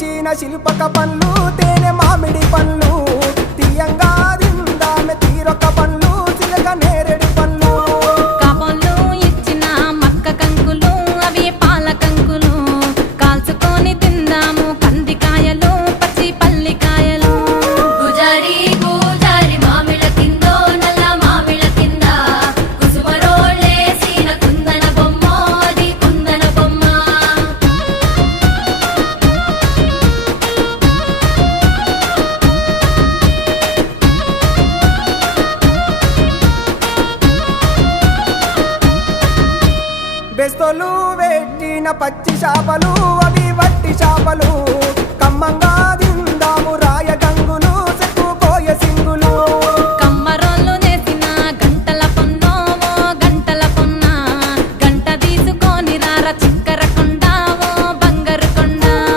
ఇచ్చిన శిల్పక పండ్లు తేనె మామిడి పండ్లు తీయంగా దిందామె తీరొక పండ్లు చిలక నేరేడు పండ్లు కాబోళ్ళు ఇచ్చిన మక్క కంకులు అవి పాల కంకులు కాల్చుకొని తిందాము కందికాయలు పచ్చి పల్లికాయలు గుజారి గుజారి మామిళ్ళ కిందో నల్ల మామిళ్ళ కింద కుసుమరోళ్ళేసిన కుందన బొమ్మ అది కుందన బొమ్మ బెస్తలు పెట్టిన పచ్చి చేపలు అవి వట్టి చేపలు